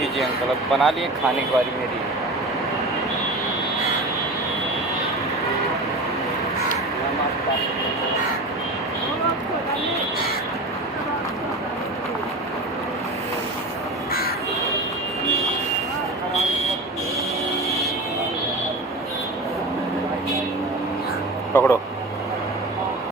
लीजिए अंकल, अब बना लिए, खाने की बारी मेरी है। पकड़ो।